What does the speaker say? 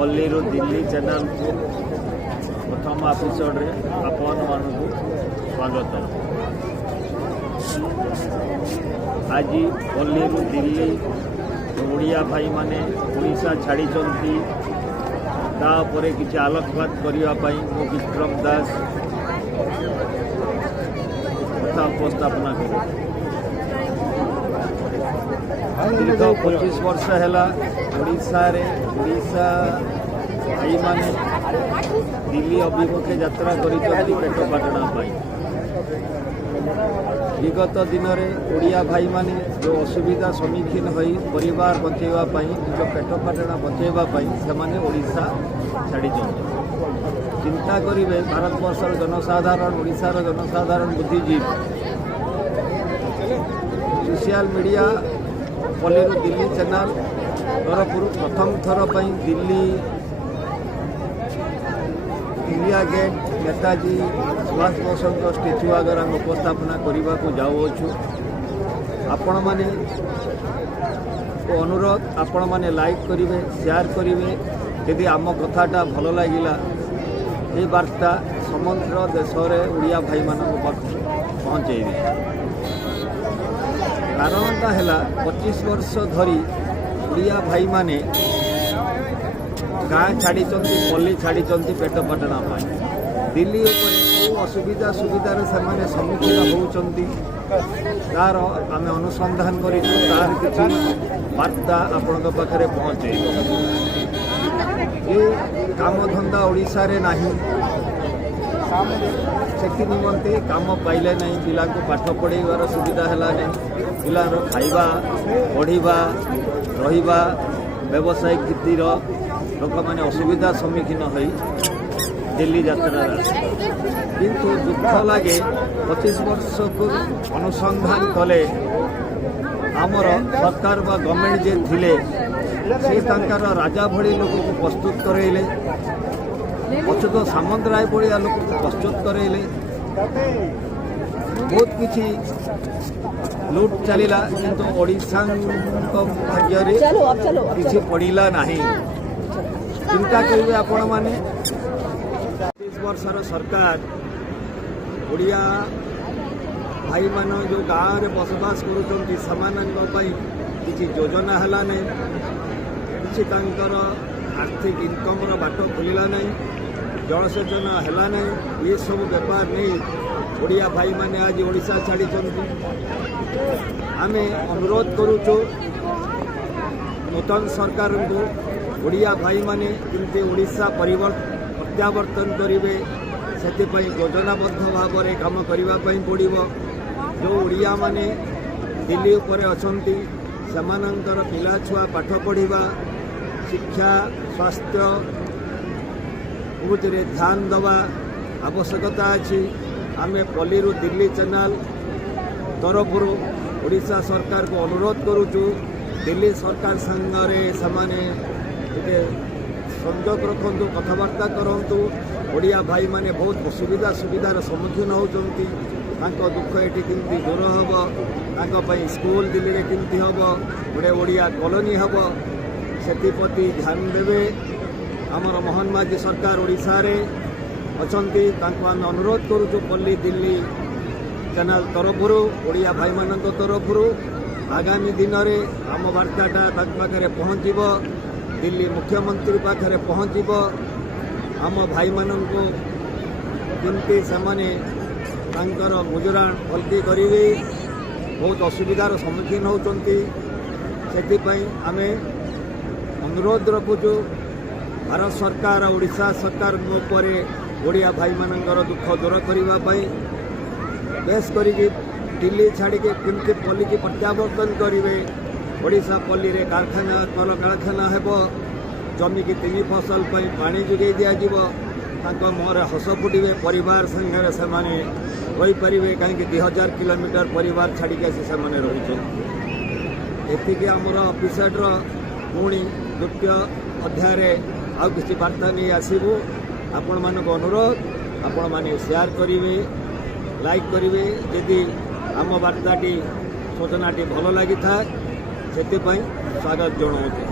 पल्लीरू Delhi channel को प्रथम episode रे आपण मानू स्वागत। आज पल्लीरू दिल्ली ओडिया भाई माने ओडिशा छाड़ी तापर किसी आलोकपात करने मु विक्रम दास कथा उपस्थापना कर दीर्घ 25 वर्ष है ओडिशा भाई माने दिल्ली अभिमुखे यात्रा कर पेटपाटना विगत दिन में ओडिया भाई माने जो असुविधा सम्मुखीन हो परिवार बचेवाई निज पेटपाटना बचेवाई से ओडिशा छाड़ी चिंता करेंगे भारतवर्षर जनसाधारण ओडिशार जनसाधारण बुद्धिजीवी सोशल मीडिया पल्लीरू दिल्ली चैनल तरफ प्रथम थर पर Delhi India gate Netaji Subhash Bose statue आगे आम उपस्थापना करने को जाऊँ। आपण मैंने अनुरोध आपण मैंने लाइक करेंगे शेयर करेंगे यदि आम कथाटा भल लगिला ये वार्ता समग्र देश में ओडिया भाई मान पहुँचे कारणटा है 25 वर्ष धरी ओडिया भाई माने गाँ छाड़ी पल्ली छाड़ी पेटपाटना दिल्ली असुविधा सुविधार से सम्मुखीन होती तार आम अनुसंधान कर वार्ता आपण पाखे पहुँचे ये काम धंदा ओडिशा रे नहीं से निमंते काम पाइले नहीं पिला को पाठ पढ़ाइबार सुविधा है नहीं पिलार खाइबा पढ़ा रहिबा व्यावसायिक वृत्तिर लोक मैंने असुविधा सम्मुखीन हो दिल्ली यात्रा किंतु दुख लगे 25 वर्ष को अनुसंधान कले आमर सरकार बा गवर्नमेंट जे थिले से तांकार राजा भली लोक को प्रस्तुत करेले पछुत सामंत राय भलिया लोक को प्रस्तुत करेले बहुत किसी लुट चलला किंतु ओडिशा भाग्य किसी पड़िला नहीं। चिंता करेंगे आपण माने 30 वर्षर सरकार ओडिया भाई मान जो गाँव में बसवास कर किसी योजना है नहीं किसी आर्थिक इनकम बाट खोलला नहीं जलसेचन है नहीं ये सब व्यापार नहीं ओडिया भाई माने आज ओडिशा छाड़ी आमे अनुरोध करुचु नूतन सरकार को ओडिया भाई माने केमती ओडिशा प्रत्यावर्तन करेंगे से योजनाबद्ध भाव में काम करने पड़ो जो ओडिया माने दिल्ली उपर अछंती सेमानंकर पिला छुआ पाठ पढ़ा शिक्षा स्वास्थ्य उबुतिरे ध्यान दवा आवश्यकता अच्छी आम पल्लीरू दिल्ली चैनल तरफ ओडिशा सरकार को अनुरोध करुचु दिल्ली सरकार संगे से संजोग रखु कथबार्ता करूँ ओडिया भाई माने बहुत असुविधा सुविधार सम्मुखीन होती दुख ये केमती दूर हम स्कूल दिल्ली में केमती हम गोटे ओडिया कॉलोनी हम से ध्यान देवे आमर मोहन माझी सरकार ओडिशा रे अछंती आम अनुरोध करुचु पल्ली दिल्ली चैनल तरफ ओडिया भाई मान तरफ आगामी दिन में आम वार्ताटा पाखे पहुँच दिल्ली मुख्यमंत्री पाखे पहुँच आम भाई मान केमती से गुजराण भल्टी करेंगे बहुत असुविधार सम्मुखीन होती से आम अनुरोध रखुचु भारत सरकार ओडिशा सरकार ओडिया भाई मानकर दुख दूर करने बेस करी दिल्ली छाड़ी केमती पल्ली की प्रत्यावर्तन करेंगे ओडिशा पल्ली रे कारखाना कल कारखाना हेब जमी की 3 फसल पानी जोगे दिज्व मुहर हस फुटे परिवार संगे से रहीपर कहीं 2000 किलोमीटर परिवार छाड़ी से रही आमर एपिसोड पुणी द्वितीय अध्याय आउ किसी वार्ता नहीं आसबू आपण मानक अनुरोध आपण माने शेयर करेंगे लाइक करेंगे यदि आम वार्ताटी सूचनाटी भल लगी था से स्वागत जनाऊँ।